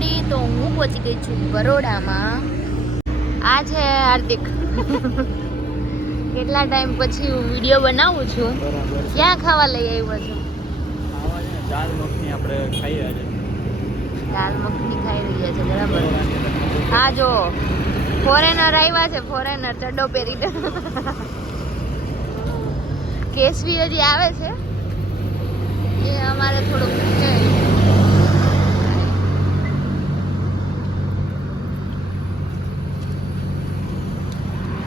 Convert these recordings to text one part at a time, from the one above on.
મંડળી, તો હું પહોંચી ગઈ છું બરોડામાં. આ છે હાર્દિક. કેટલા ટાઈમ પછી હું વિડીયો બનાવું છું. ક્યાં ખાવા લઈ આવ્યો છું? દાલ મખની આપણે ખાઈ આજે. દાલ મખની ખાઈ રહ્યા છે, બરાબર. હા જો ફોરેનર આવ્યા છે, ફોરેનર ચડ્ડો પહેરીને. કેસવી હજી આવે છે, એ અમારે થોડુંક છે.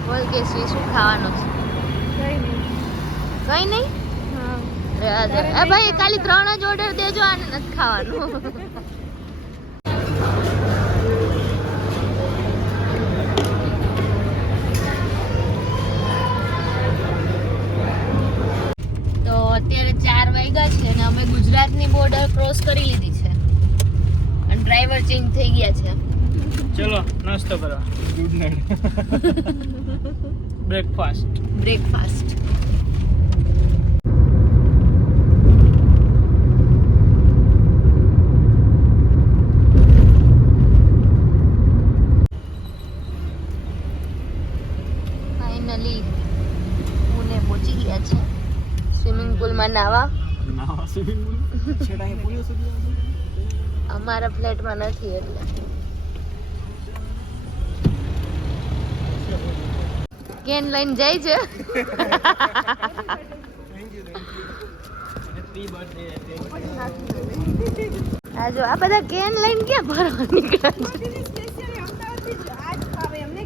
બોલ કેસવી, શું ખાવાનું છે? કઈ નહીં. ભાઈ ખાલી 3 જ ઓર્ડર દેજો, આને નથી ખાવાનું. તો અત્યારે 4 વાગ્યા છે અને અમે ગુજરાતની બોર્ડર ક્રોસ કરી લીધી છે અને ડ્રાઈવર ચેન્જ થઈ ગયા છે. ચલો નાસ્તો કરવા. Good night. Breakfast. Finally Pune પહોંચી ગયા છે. સ્વિમિંગ પુલમાં નાવા. અમારા ફ્લેટમાં નથી એટલે. કેન લઈને જાય છે. આ જો આ બધા કેન લઈને ક્યાં ફરવા નીકળ્યા છે?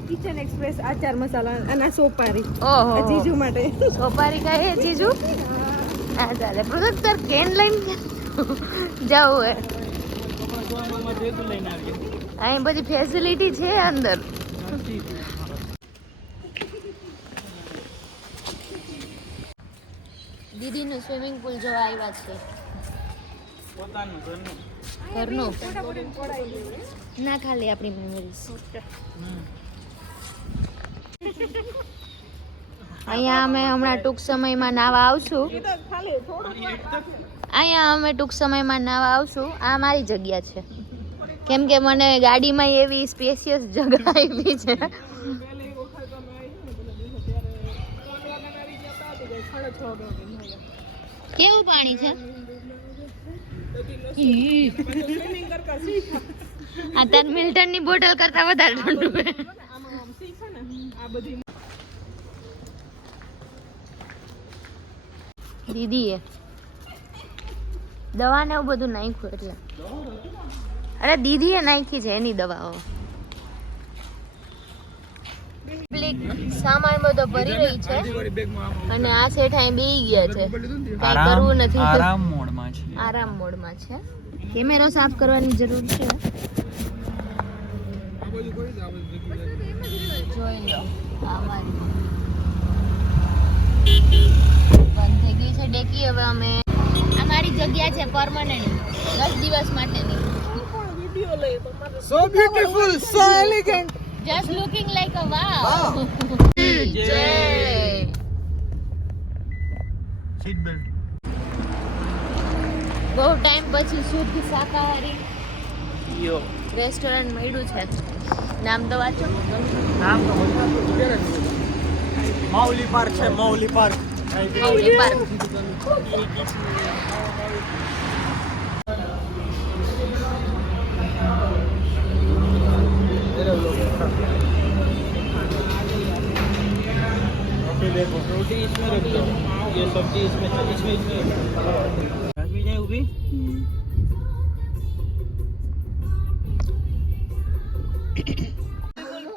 કિચન એક્સપ્રેસ આચાર મસાલા અને સોપારી. ઓહો, જીજુ માટે સોપારી ખાય જીજુ. હા ચાલે. પૃથક તાર કેન લઈને જાવું હે? અહીં બધી ફેસિલિટી છે અંદર. દીદીનું સ્વિમિંગ પુલ જોવા આવ્યા છે. ઘરનું ના, ખાલી આપણી મેમરીઝ. અહીંયા અમે હમણાં ટૂંક સમયમાં નાવા આવશું. આ મારી જગ્યા છે, કેમ કે મને ગાડીમાં એવી સ્પેશિયસ જગ્યા આપી છે. કેવું પાણી છે? આ તાર મિલ્ટન ની બોટલ કરતા વધારે ઠંડુ છે. દીદીએ દવા ને એવું બધું નાખ્યું એટલે. અરે દીદીએ નાખી છે એની દવાઓ. સામાન બધો ભરી રહી છે અને આ સેઠ અહીં બેહી ગયા છે. કઈ કરવું નથી, આરામ મોડમાં છે. કેમેરો સાફ કરવાની જરૂર છે. જોઈ લો, બંધ થઈ ગઈ છે ડેકી. હવે અમે, આ મારી જગ્યા છે પરમનન્ટ, 10 દિવસ માટેની. So beautiful, so elegant. Just looking like a wow. જય. Seat belt. બહુ ટાઈમ પછી શુદ્ધ શાકાહારી યો રેસ્ટોરન્ટ મળ્યું છે. નામ તો વાંચો. નામ તો માઉલી પાર્ક છે. માઉલી પાર્ક. देखो रोटी इसमें रख दो, ये सब्जी इसमें भी नहीं उभी.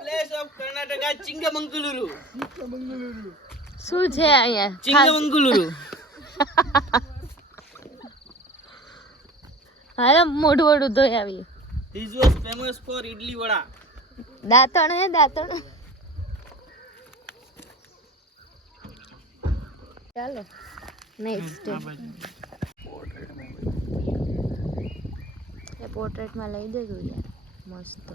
Place of Karnataka, Chingamagaluru. શું છે અહીંયા? Chingamagaluru. હાલો મોઢું વડું ધોઈ આવીએ. This was famous for idli vada. દાંતણ હે, દાંતણ. ચાલો નેક્સ્ટ એ પોર્ટ્રેટમાં લઈ દેજો યાર, મસ્ત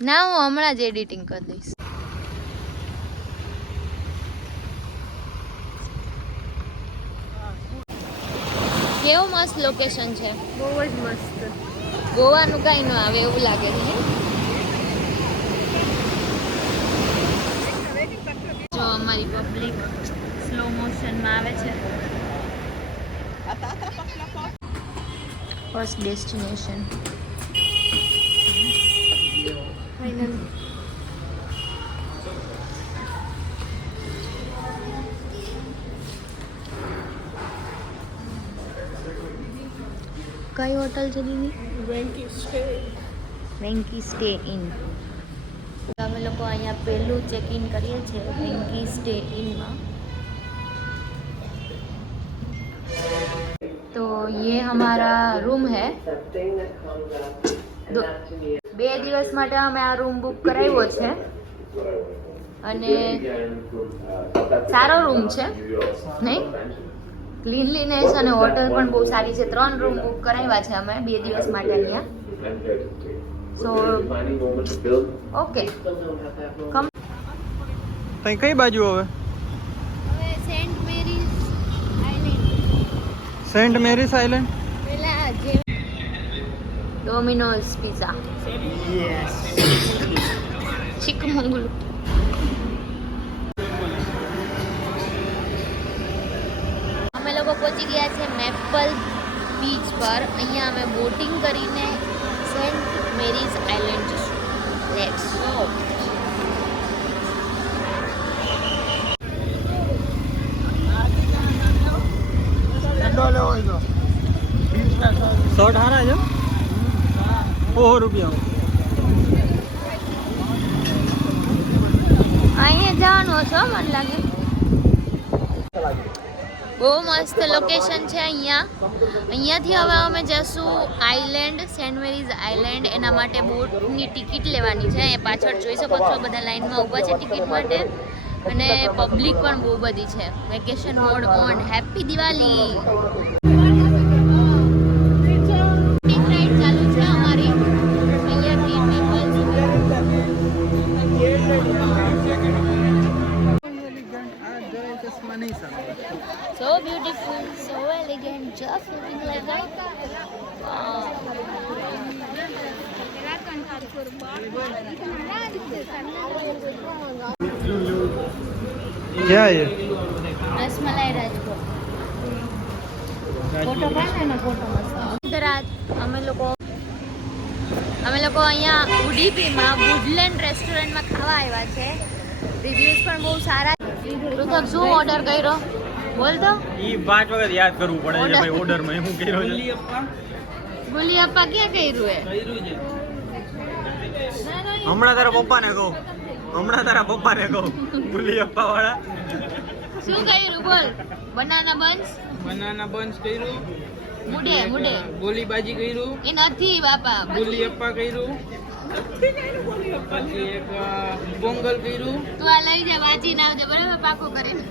ના. હું હમણાં જ એડિટિંગ કરી દઈશ. કેવું મસ્ત લોકેશન છે, બહુ જ મસ્ત. ગોવાનું કઈ ન આવે એવું લાગે છે. જો અમારી પબ્લિક સ્લો મોશનમાં આવે છે. First destination final. કઈ હોટલ છે દીદી? Venky stay in. અમે લોકો અહીંયા પહેલું ચેક ઇન કરીએ છીએ વેંકી સ્ટે ઇનમાં. तो ये हमारा रूम है. 2 દિવસ માટે અમે આ રૂમ બુક કરાવ્યો છે અને સારો રૂમ છે નહીં, ક્લીનલીનેસ અને હોટલ પણ બહુ સારી છે. 3 રૂમ બુક કરાવ્યા છે અમે 2 દિવસ માટે અહીંયા. So okay come. કઈ બાજુ હવે? Saint Mary's Island. Saint Mary's Island. પેલા જે ડોમિનોઝ પિઝા. ચિકમંગલુરુ. અમે લોકો પહોંચી ગયા છે મેપલ બીચ પર. અહીંયા અમે બોટિંગ કરીને સેન્ટ મેરીઝ આઇલેન્ડ જઈશું. Let's go. શર્ટ હારા છે, 100 રૂપિયા. અહીંયા જવાનું હશે મને લાગે. બહુ મસ્ત લોકેશન છે અહીંયાથી હવે અમે જશું આઇલેન્ડ, સેન્ટ મેરીઝ આઇલેન્ડ. એના માટે બોટની ટિકિટ લેવાની છે. એ પાછળ જોઈ શકો છો બધા લાઈનમાં ઊભા છે ટિકિટ માટે અને પબ્લિક પણ બહુ બધી છે. Vacation mode on. Happy Diwali. Ride ચાલુ છે અમારી અહીંયાથી So beautiful, so elegant, just looking like that. क्या है ये? रसमलाई राजभोग. फोटो पाડે ને ફોટો મસ્ત. અમે લોકો અહીંયા ઉડીપીમાં વુડલેન્ડ રેસ્ટોરન્ટમાં ખાવા આવ્યા છે. રિવ્યુઝ પણ બહુ સારા. પૃથક શું ઓર્ડર કર્યો બોલ તો. ઈ 5 વખત યાદ કરવું પડે છે ભાઈ. ઓર્ડર માં હું કર્યો છે? ગુલી અપ્પા ક્યાં કર્યું હે? હમણાં તારા પપ્પાને કહો, ગુલી અપ્પા વાળા. શું કર્યું બોલ. Banana buns. બનાના બન્સ કર્યું, મુડે ગોલી બાજી કર્યું, એ નથી બાપા. ગોલી અપ્પા કર્યું, પછી એક પોંગલ કર્યું. તું આ લઈ જા, વાંચીને આવજે બરાબર, પાકો કરીને.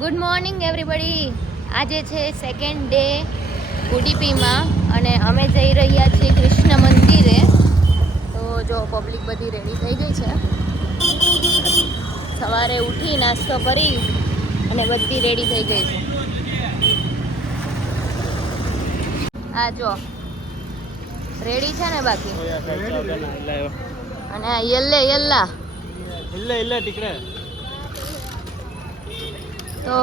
Good morning everybody. આજે છે સેકન્ડ ડે ઉડીપીમાં અને અમે જઈ રહ્યા છીએ કૃષ્ણ મંદિરે. તો જો પબ્લિક બધી રેડી થઈ ગઈ છે. સવારે ઉઠી નાસ્તો કરી અને બધી રેડી થઈ ગઈ છે. આ જો રેડી છે ને બાકી. અને આ યલ્લા ટીકડે તો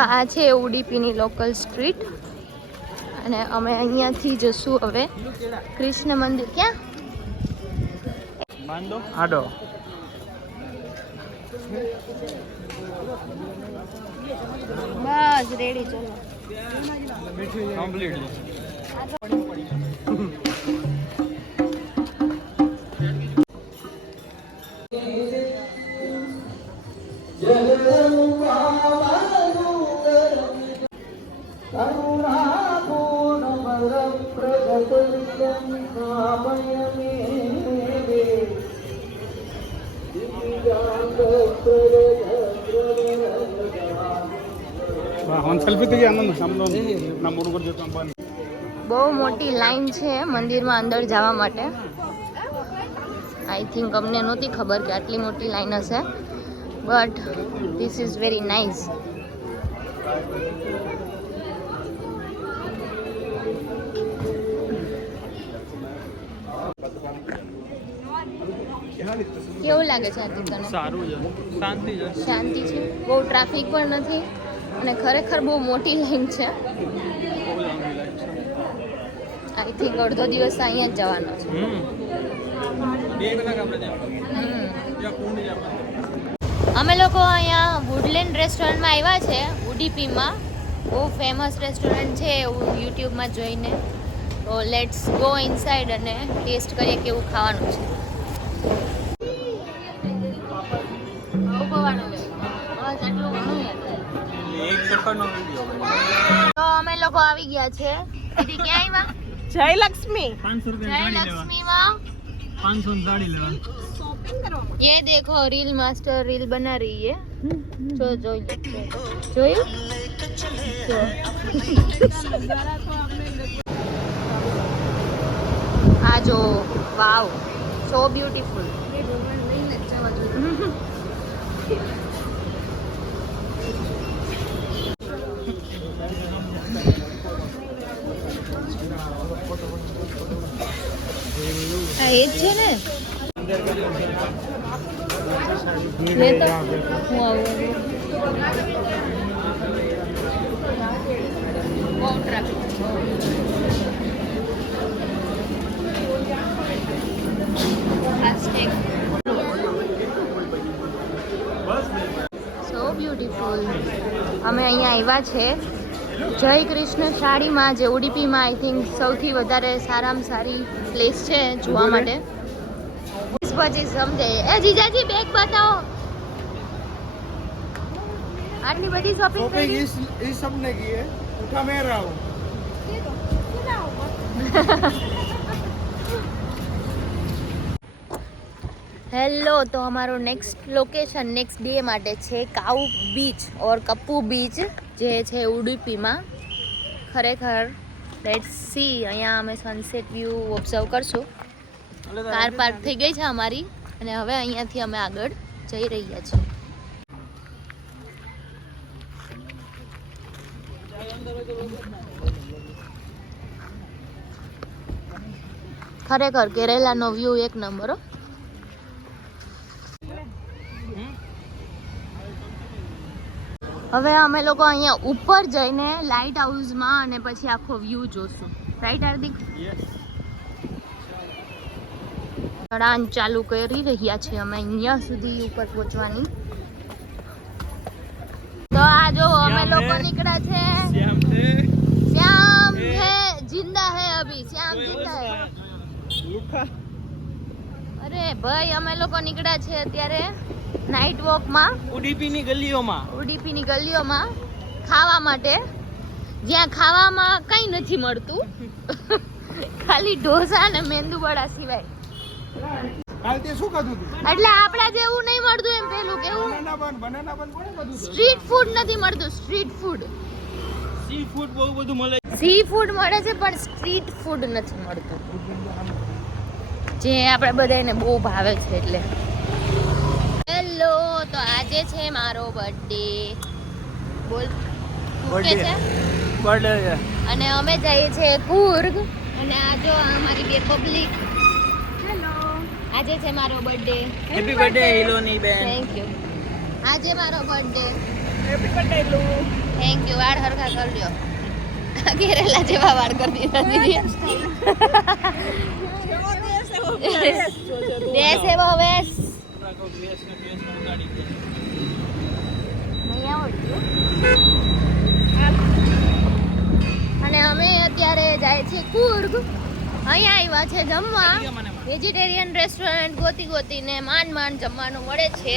આ છે ઉડીપીની લોકલ સ્ટ્રીટ અને અમે અહીંયાથી જશું હવે કૃષ્ણ મંદિર. ક્યાં આડો બસ રેડી. ચલો કમ્પ્લીટલી. ಒಂದು ಸೆಲ್ಫಿ ತೆಗಿ ಅನ್ನೊಂದು ನಮ್ದು ನಮ್ಮ ಹುಡುಗರ ಜೊತೆ ಬನ್ನಿ. બહુ મોટી લાઈન છે મંદિરમાં અંદર જવા માટે. આઈ થિંક અમને નહોતી ખબર કે આટલી મોટી લાઈન હશે, but this is very nice. કેવું લાગે છે આથી તને? સારું છે, શાંતિ છે. શાંતિ છે, બહુ ટ્રાફિક પણ નથી અને ખરેખર બહુ મોટી લાઈન છે. આઈ થિંક અડધો દિવસ અહીંયા જ જવાનો છે. 2 કલાક આપણે ત્યાં કુંડ છે આપણે. અમે લોકો અહીંયા વુડલેન્ડ રેસ્ટોરન્ટમાં આવ્યા છે, ઉડીપીમાં. બહુ ફેમસ રેસ્ટોરન્ટ છે એવું યુટ્યુબમાં જોઈને. તો લેટ્સ ગો ઇનસાઇડ અને ટેસ્ટ કરીએ કેવું ખાવાનું છે. એક સેકન્ડનો વિડિયો. તો અમે લોકો આવી ગયા છે. દીદી ક્યાં આવ્યા? જય લક્ષ્મી. 500 જય રૂપિયા ગાડી લેવા. લક્ષ્મીમાં. 500 ની ગાડી લેવા. ये देखो रील मास्टर रील बना रही है. जो જોયું? આ જો, વાવ, સો બ્યુટીફુલ. આ એ જ છે ને? લે તો હું આવું. બહુ ટ્રાફિક. So beautiful. અમે અહીંયા આવ્યા છે જય કૃષ્ણ સાડીમાં, જે ઉડીપીમાં આઈ થિંક સૌથી વધારે સારામાં સારી પ્લેસ છે જોવા માટે. પછી સમજે. એ જીજાજી બેગ બતાવો. આટલી બધી શોપિંગ કરી? ये सब ने की है, उठा मैं रहा हूँ. હેલો, તો અમારો નેક્સ્ટ લોકેશન નેક્સ્ટ ડે માટે છે કાઉ બીચ ઓર કપ્પુ બીચ, જે છે ઉડુપીમાં. ખરેખર લેટ્સ સી. અહીંયા અમે સનસેટ વ્યૂ ઓબ્ઝર્વ કરશું. કાર પાર્ક થઈ ગઈ છે અમારી અને હવે અહીંયાથી અમે આગળ જઈ રહ્યા છીએ. ખરેખર કેરેલાનો વ્યૂ એક નંબર. હવે અમે લોકો અહીંયા ઉપર જઈને લાઇટ હાઉસમાં અને પછી આખો વ્યૂ જોશું. રાઈટ હાર્દિક? ચઢાણ ચાલુ કરી રહ્યા છીએ અમે અહીંયા સુધી ઉપર પહોંચવાની. તો આ જો અમે લોકો નીકળ્યા છે. શ્યામ હે જિંદા હે અભી. શ્યામ જિંદા હે. અરે ભાઈ, અમે લોકો નીકળ્યા છે અત્યારે નાઇટ વોકમાં ઉડીપીની ગલીઓમાં ખાવા માટે, જ્યાં ખાવામાં કંઈ નથી મળતું ખાલી ઢોસા અને મેંદુવડા સિવાય. કાલ તે શું ખાધું તું? એટલે આપણા જેવું નહીં મળતું એમ. પેલું કેવું બનાના બન કોણે ખાધું? સ્ટ્રીટ ફૂડ નથી મળતું. સ્ટ્રીટ ફૂડ, સી ફૂડ બહુ બધું મળે. સી ફૂડ મળે છે પણ સ્ટ્રીટ ફૂડ નથી મળતું, જે આપણે બધાને બહુ ભાવે છે. એટલે હેલો, તો આજે છે મારો બર્થડે. બોલ કે છે બર્થડે છે. અને અમે જઈએ છીએ કુર્ગ. અને આ જો અમારી બે પબ્લિક. હેલો, આજે છે મારો birthday. Happy birthday Hiloni ben. Thank you. આજે મારો બર્થડે. હેપી બર્થડે લો. Thank you. વાળ હરખા કરી લ્યો. ઘેરેલા જેવા વાળ કરી દીધા દીદી. દેશ એવો વેશ નહીં આવડતું. અને અમે અત્યારે જાય છીએ કુર્ગ. અહીંયા આવ્યા છે જમવા. વેજીટેરિયન રેસ્ટોરન્ટ ગોતીને માંડ જમવાનું મળે છે.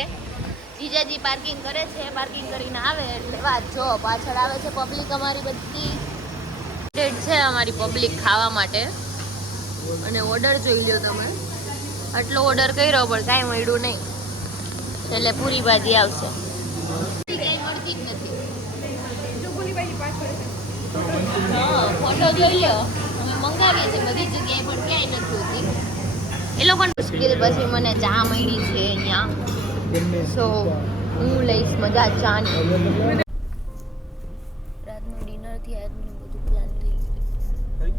જીજાજી પાર્કિંગ કરે છે. પાર્કિંગ કરીને આવે એટલે વાત જો પાછળ આવે છે પબ્લિક. અમારી બધી ડેટ છે અમારી પબ્લિક ખાવા માટે. અને ઓર્ડર જોઈ લો તમે. આટલો ઓર્ડર કર્યો પણ કાંઈ મળ્યું નહીં. એટલે પૂરી ભાજી આવશે. કાંઈ મળતી જ નથી. ફોટો જોઈ લો. અમે મંગાવીએ છીએ બધી જગ્યાએ પણ ક્યાંય નથી હોતી. એ લોકોને મુશ્કેલ પછી મને ચા મળી છે અહીંયા. સો હું લઈશ મજા ચાની. રાતનું ડિનરથી આજનું બધું પ્લાન થઈ ગયું.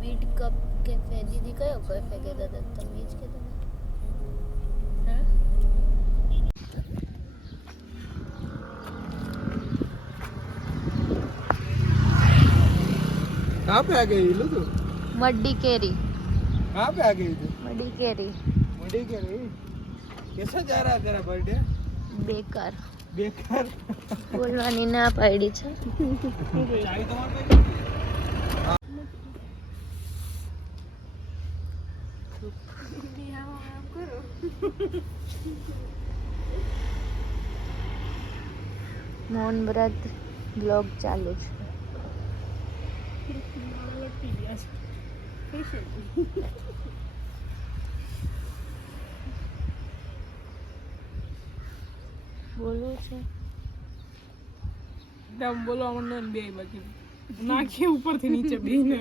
બીટ કપ કેફે દીદી કયો કેફે કહેતા હતા તમે? જ કહેતા હતા. कहाँ पे आ गई लो तू? મड्डी केरी. कहाँ पे आ गई तू? મड्डी केरी मुंडी के रही। कैसा जा रहा है तेरा बर्थडे? બેકાર बेकार। બોલવાની ના પાડી છે. મૌન વ્રત બ્લોગ ચાલુ છે. બોલું છે દમ બોલવા માંડો ને બે બાજુ નાખીએ ઉપરથી નીચે બેને.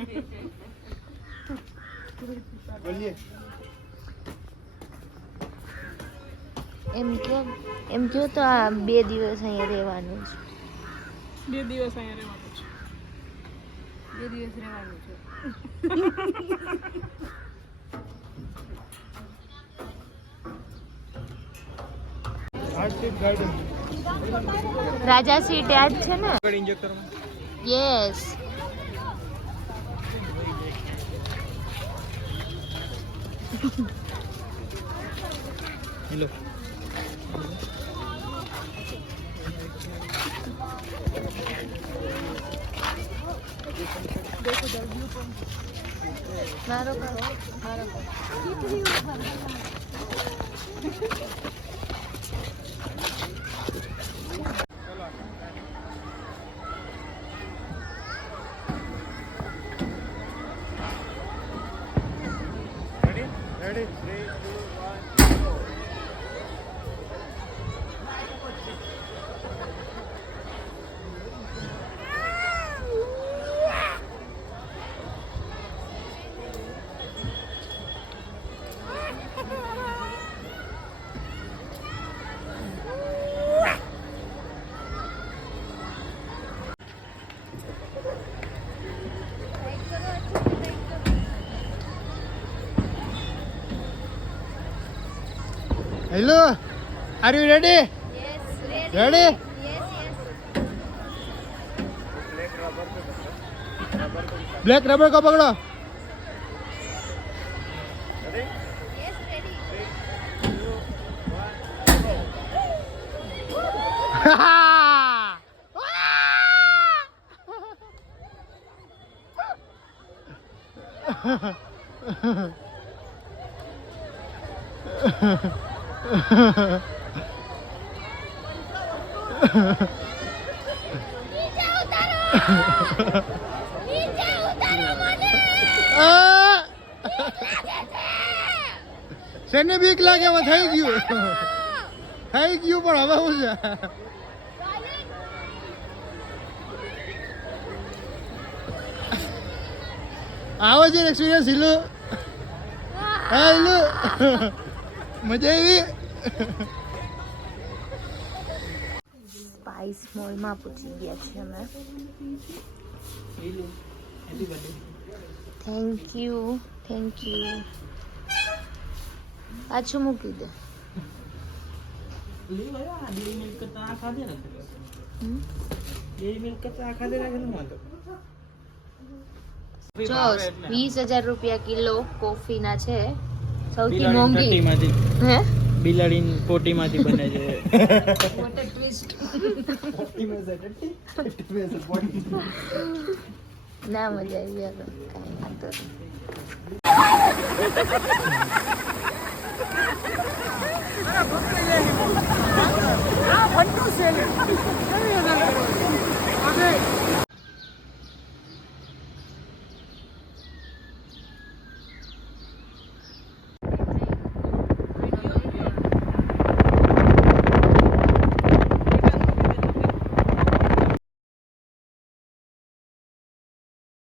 बोलिए। એમ કયો તો આ 2 દિવસ અહીંયા રહેવાનું છે. 2 દિવસ અહીંયા રહેવાનું છે. 2 દિવસ રહેવાનું છે. Arctic garden. રાજા સીટ યાદ છે ને? इंजेक्ट करो યસ. हेलो મારો કરો મારો કરો. Ready 3 2 1 hello are you ready? Ready? Black rubber को पकड़ो। શેને બીક લાગે? હવે થઈ ગયું પણ હવે શું છે? આવો છે એક્સપિરિયન્સ હિલુ. હા હિલુ મજા આવી. સ્પાઇસ મોલમાં પૂછી ગયા છીએ અમે. થેન્ક યુ પાછું મૂકી દે. જો 20,000 રૂપિયા કિલો કોફીના છે. સૌથી મોંઘી હે બિલાડી પોટીમાંથી બને છે. વોટર ટ્વિસ્ટ ના મજા આવી યાર. કાંઈ વાંધો આ ભટ્ટું છે.